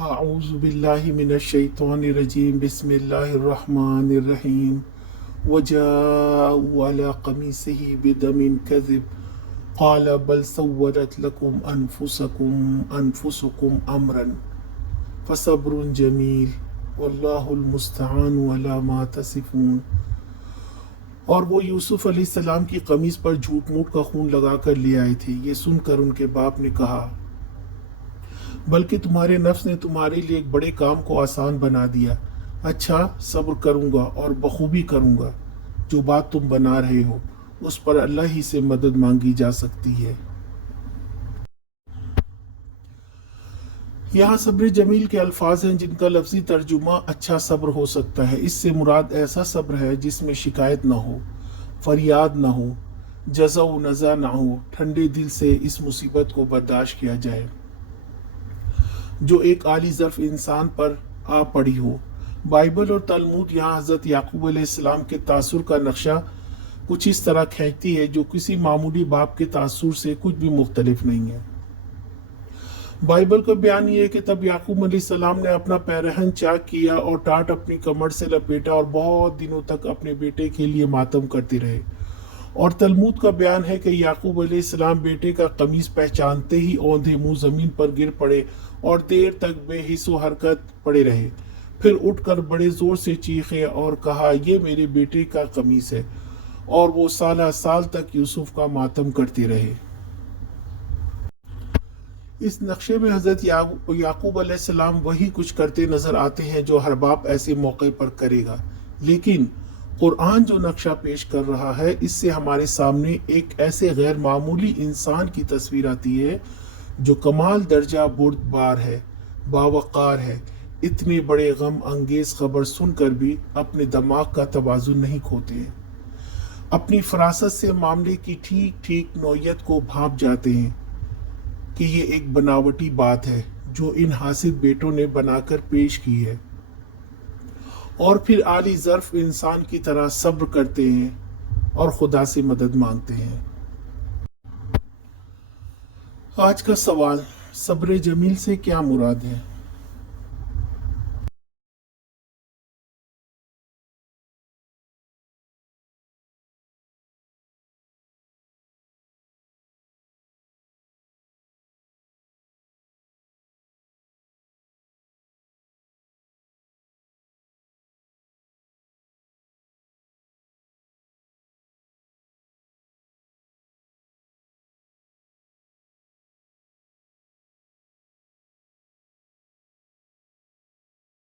اعوذ باللہ من الشیطان الرجیم بسم اللہ الرحمن الرحیم وجاءوا على قمیصه بدم كذب قال بل سولت لكم انفسكم امرا فصبر جمیل واللہ المستعان على ما تصفون۔ اور وہ یوسف علیہ السلام کی قمیص پر جھوٹ موٹ کا خون لگا کر لے آئے تھے۔ یہ سن کر ان کے باپ نے کہا بلکہ تمہارے نفس نے تمہارے لیے ایک بڑے کام کو آسان بنا دیا۔ اچھا، صبر کروں گا اور بخوبی کروں گا۔ جو بات تم بنا رہے ہو اس پر اللہ ہی سے مدد مانگی جا سکتی ہے۔ یہاں صبر جمیل کے الفاظ ہیں جن کا لفظی ترجمہ اچھا صبر ہو سکتا ہے۔ اس سے مراد ایسا صبر ہے جس میں شکایت نہ ہو، فریاد نہ ہو، جزع و نزع نہ ہو، ٹھنڈے دل سے اس مصیبت کو برداشت کیا جائے جو ایک عالی ظرف انسان پر آ پڑی ہو۔ بائبل اور تلمود یہاں حضرت یعقوب علیہ السلام کے تاثر کا نقشہ کچھ اس طرح کھینچتی ہے جو کسی معمولی باپ کے تاثر سے کچھ بھی مختلف نہیں ہے۔ بائبل کا بیان یہ ہے کہ تب یعقوب علیہ السلام نے اپنا پیرہن چاک کیا اور ٹاٹ اپنی کمر سے لپیٹا اور بہت دنوں تک اپنے بیٹے کے لیے ماتم کرتے رہے۔ اور تلمود کا بیان ہے کہ یعقوب علیہ السلام بیٹے کا قمیص پہچانتے ہی اوندھے منہ زمین پر گر پڑے اور دیر تک بے حس و حرکت پڑے رہے۔ پھر اٹھ کر بڑے زور سے چیخے اور کہا یہ میرے بیٹے کا قمیص ہے، اور وہ سالہ سال تک یوسف کا ماتم کرتے رہے۔ اس نقشے میں حضرت یعقوب علیہ السلام وہی کچھ کرتے نظر آتے ہیں جو ہر باپ ایسے موقع پر کرے گا، لیکن قرآن جو نقشہ پیش کر رہا ہے اس سے ہمارے سامنے ایک ایسے غیر معمولی انسان کی تصویر آتی ہے جو کمال درجہ بردبار ہے، باوقار ہے، اتنے بڑے غم انگیز خبر سن کر بھی اپنے دماغ کا توازن نہیں کھوتے ہیں، اپنی فراست سے معاملے کی ٹھیک ٹھیک نوعیت کو بھانپ جاتے ہیں کہ یہ ایک بناوٹی بات ہے جو ان حاسد بیٹوں نے بنا کر پیش کی ہے، اور پھر عالی ظرف انسان کی طرح صبر کرتے ہیں اور خدا سے مدد مانگتے ہیں۔ آج کا سوال، صبر جمیل سے کیا مراد ہے؟